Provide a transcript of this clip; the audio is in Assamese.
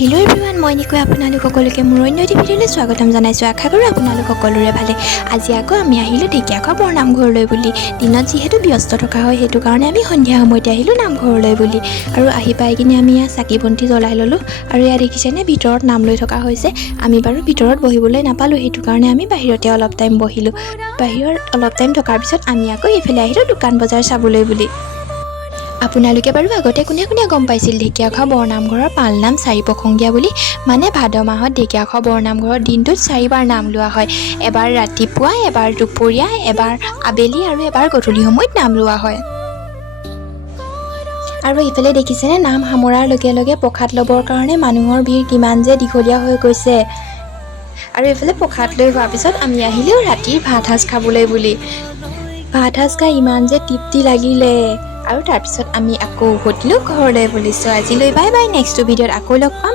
হেল্ল' এভৰিৱান, মই নিকৈ আপোনালোক সকলোকে মোৰ অন্য এটি ভিডিঅ'লৈ স্বাগতম জনাইছোঁ। আশা কৰোঁ আপোনালোক সকলোৰে ভালে। আজি আকৌ আমি আহিলোঁ ঢেকীয়াখোৱা বৰনামঘৰলৈ বুলি। দিনত যিহেতু ব্যস্ত থকা হয়, সেইটো কাৰণে আমি সন্ধিয়া সময়তে আহিলোঁ নামঘৰলৈ বুলি। আৰু আহি পাই কিনে আমি ইয়াত চাকি বন্তি জ্বলাই ল'লোঁ। আৰু ইয়াত দেখিছেনে ভিতৰত নাম লৈ থকা হৈছে। আমি বাৰু ভিতৰত বহিবলৈ নাপালোঁ, সেইটো কাৰণে আমি বাহিৰতে অলপ টাইম বহিলোঁ। বাহিৰত অলপ টাইম থকাৰ পিছত আমি আকৌ এইফালে আহিলোঁ দোকান বজাৰ চাবলৈ বুলি। আপোনালোকে বাৰু আগতে কোনে কোনে গম পাইছিল ঢেকীয়াখোৱা বৰনামঘৰৰ পালনাম 4 প্ৰসংগীয়া বুলি? মানে ভাদ মাহত ঢেকীয়াখোৱা বৰনামঘৰৰ দিনটোত 4বাৰ নাম লোৱা হয়। এবাৰ ৰাতিপুৱা, এবাৰ দুপৰীয়া, এবাৰ আবেলি আৰু এবাৰ গধূলি সময়ত নাম লোৱা হয়। আৰু ইফালে দেখিছেনে নাম সামৰাৰ লগে লগে প্ৰসাদ ল'বৰ কাৰণে মানুহৰ ভিৰ কিমান যে দীঘলীয়া হৈ গৈছে। আৰু এইফালে প্ৰসাদ লৈ হোৱাৰ পিছত আমি আহিলোঁ ৰাতিৰ ভাত সাজ খাবলৈ বুলি। ভাত সাজ খাই ইমান যে তৃপ্তি লাগিলে। আৰু তাৰপিছত আমি আকৌ উভতিলোঁ ঘৰলৈ বুলি। আজিলৈ বাই বাই, নেক্সট ভিডিঅ'ত আকৌ লগ পাম।